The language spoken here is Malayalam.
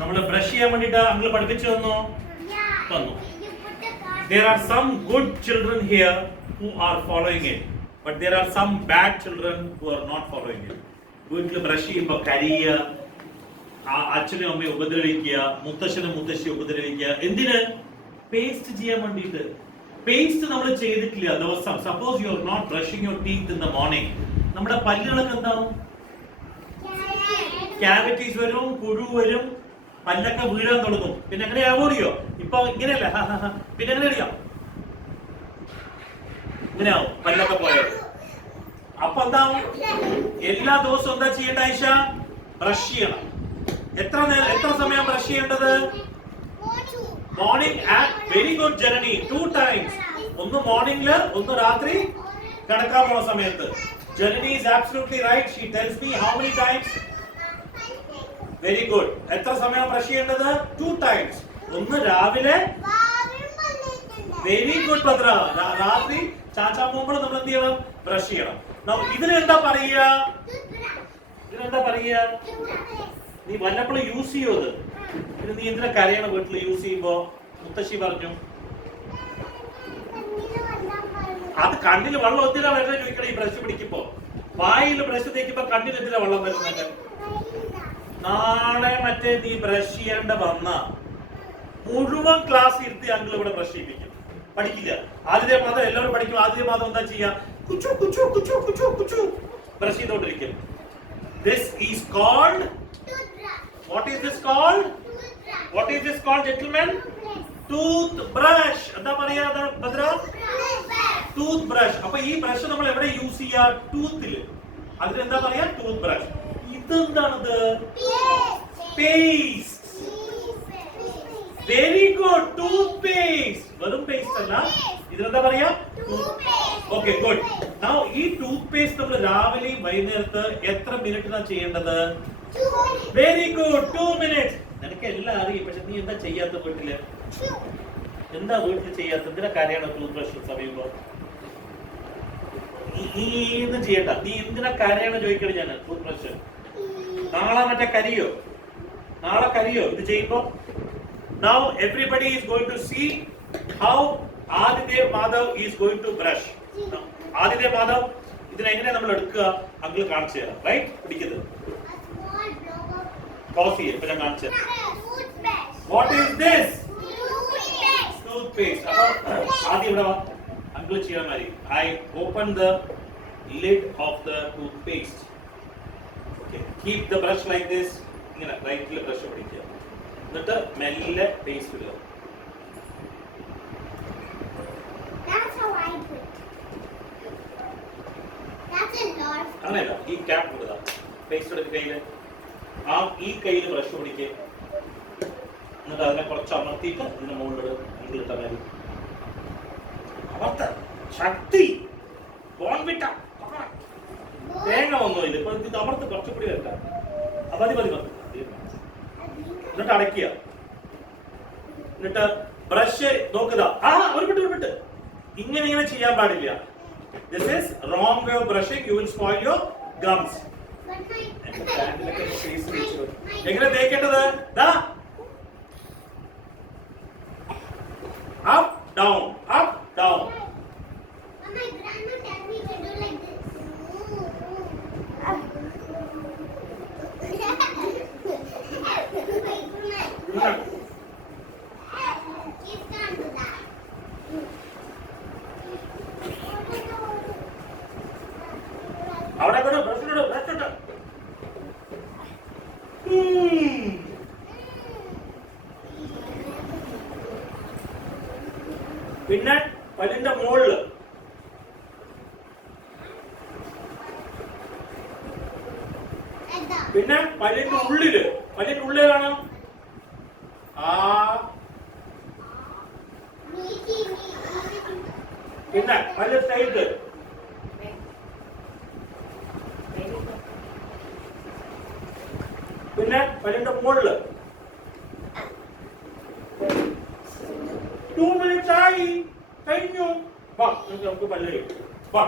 നമ്മൾ ബ്രഷ് ചെയ്യാൻ വേണ്ടിട്ട് അങ്കിൾ പഠിപ്പിച്ചു തന്നു. There are some good children here who are following it, but there are some bad children who are not following it. വീട്ടിൽ ബ്രഷ് ചെയ്യുമ്പോൾ കരിയ, അച്ഛനും അമ്മയെ ഉപദ്രവിക്കുക, മുത്തശ്ശനും മുത്തശ്ശിയെ ഉപദ്രവിക്കുക. എന്തിന്? പേസ്റ്റ് ചെയ്യാൻ വേണ്ടിയിട്ട്. പേസ്റ്റ് നമ്മൾ ചെയ്തിട്ടില്ല ദിവസം. Suppose you are not brushing your teeth in the morning, നമ്മുടെ പല്ലുകളൊക്കെ എന്താവും? ക്യാവിറ്റീസ് വരും, പുഴു വരും, പല്ലൊക്കെ വീഴാൻ തുടങ്ങും. പിന്നെ എങ്ങനെ ആവോറിയോ? ഇപ്പൊ ഇങ്ങനെയല്ല, പിന്നെ എങ്ങനെ അറിയാം? ഇങ്ങനെയാവും പല്ലൊക്കെ പോയത്. അപ്പൊ എന്താവും? എല്ലാ ദിവസവും എന്താ ചെയ്യേണ്ട ആയിഷ? ബ്രഷ് ചെയ്യണം. എത്ര സമയം ബ്രഷ് ചെയ്യേണ്ടത്? Morning and very good Janani 2 times. ഒന്ന് മോർണിംഗില്, ഒന്ന് രാത്രി കിടക്കാൻ പോണ സമയത്ത്. ജനനി is absolutely right. She tells me how many times? Very good. എത്ര സമയം ബ്രഷ് ചെയ്യേണ്ടത്? 2 times. ഒന്ന് രാവിലെ. Very good Bhadra. രാത്രി ചാച്ചാ പോകുമ്പോൾ നമ്മൾ എന്ത് ചെയ്യണം? ബ്രഷ് ചെയ്യണം. ഇതിനെന്താ പറയുക? ഇതിനെന്താ പറയുക? നീ വല്ലപ്പോഴും യൂസ് ചെയ്യോ അത്? പിന്നെ നീ എന്തിനാ കരയണം വീട്ടിൽ യൂസ് ചെയ്യുമ്പോ? മുത്തശ്ശി പറഞ്ഞു അത് കണ്ണിൽ വെള്ളം എന്തിനാ വരുന്നത് ചോദിക്കണം. ഈ ബ്രഷ് പിടിക്കുമ്പോ, വായിൽ ബ്രഷ് തേക്കുമ്പോ കണ്ണിൽ എന്തിനാ വെള്ളം വരുന്നത്? നാളെ മറ്റേ നീ ബ്രഷ് ചെയ്യേണ്ട വന്ന മുഴുവൻ ക്ലാസ് ഇരുത്തി അങ്കിൾ ഇവിടെ ബ്രഷ് ചെയ്യിപ്പിക്കും. പഠിക്കില്ല. ആദ്യത്തെ മാസം എല്ലാവരും പഠിക്കും. ആദ്യത്തെ മാസം എന്താ ചെയ്യാ? കുച്ചു കുച്ചു കുച്ചു കുച്ചു കുച്ചു brush ചെയ്തോണ്ടിരിക്കും. This is called, what is this called? What is this called, gentlemen? Toothbrush. എന്താ പറയാ ഭദ്ര? Toothbrush. അപ്പൊ ഈ ബ്രഷ് നമ്മൾ എവിടെ യൂസ് ചെയ്യാ? ടൂത്തിൽ. അതിനെന്താ പറയാ? Toothbrush. ഇതെന്താണത്? Paste. Very good. Tooth paste. വെറും പേസ്റ്റ് അല്ല, ഇതിനെന്താ പറയാ? Okay, good. നൗ ഈ ടൂത്ത് പേസ്റ്റ് നമ്മൾ രാവിലെ വൈകുന്നേരത്ത് എത്ര മിനിറ്റിനാണ് ചെയ്യേണ്ടത്? Very good, 2 minutes. നിനക്ക് എല്ലാം അറിയും, പക്ഷെ നീ എന്താ ചെയ്യാത്ത വീട്ടില്? എന്താ വീട്ടിൽ ചെയ്യാത്ത? എന്തിനാ കാര്യമാണ് ടൂത്ത് ബ്രഷ് സമയമ്പോ? നീ ഒന്നും ചെയ്യണ്ട. നീ എന്തിനാ കാര്യമാണ് ചോദിക്കണം ഞാൻ. ടൂത്ത് ബ്രഷ് നാളെ മറ്റേ കരിയോ? നാളെ കരിയോ ഇത് ചെയ്യുമ്പോ? Now everybody is going to see how Adidev Madhav is going to brush. Adidev Madhav ഇതിനെ എങ്ങനെ നമ്മൾ എടുക്കുക? അങ്കിൾ കാണിച്ചു തരാം. റൈറ്റ്? പിടിക്കുന്നത് കോഫി. ഇപ്പൊ ഞാൻ കാണിച്ചു തരാം. What is this? Toothpaste. അപ്പൊ ആദ്യം ഇവിടെ അങ്കിൾ ചെയ്യാൻ മതി. I open the lid of the toothpaste. Okay. Keep the brush like this. ഇങ്ങനെ റൈറ്റിൽ ബ്രഷ് പിടിക്കുക. എന്നിട്ട് മെല്ലെ പേസ്റ്റ് ഇടുക. അങ്ങനെയല്ല, ഈ ക്യാപ്പ് ഇടുക. പേസ്റ്റ് എടുക്കുക കയ്യില്. ഈ കയ്യിൽ ബ്രഷ് പിടിക്കുക. എന്നിട്ട് അതിനെ കുറച്ച് അമർത്തിയിട്ട് ഇതിന്റെ മുകളിലിടുക. ഇട്ടാൽ മതി. അമർത്ത ശക്തി. തേങ്ങ ഒന്നുമില്ല. ഇപ്പൊ ഇത് അമർത്ത് കുറച്ചുകൂടി വരണ്ട. മതി മതി മതി. എന്നിട്ട് അടയ്ക്കുക. എന്നിട്ട് ബ്രഷ് നോക്കുക. ഒരു മിനിറ്റ്. ഇങ്ങനെ ചെയ്യാൻ പാടില്ല. This is wrong way of brushing. You will spoil your gums. എങ്ങനെ തേക്കേണ്ടത്? Up down, up down. My grandma tell me to do like this. അവിടെ ബ്രഷിനോട് ബ്രഷിട്ട്. പിന്നെ പല്ലിന്റെ മുകളില്. പിന്നെ പല്ലിന്റെ ഉള്ളില്. പല്ലിന്റെ ഉള്ളിലാണ് പിന്നെ പല്ല് സൈഡ്. പിന്നെ പല്ലിന്റെ മുകളില്. 2 minutes ആയി. കഴിഞ്ഞു. വാ നമുക്ക് പല്ല് കഴിയും. വാ.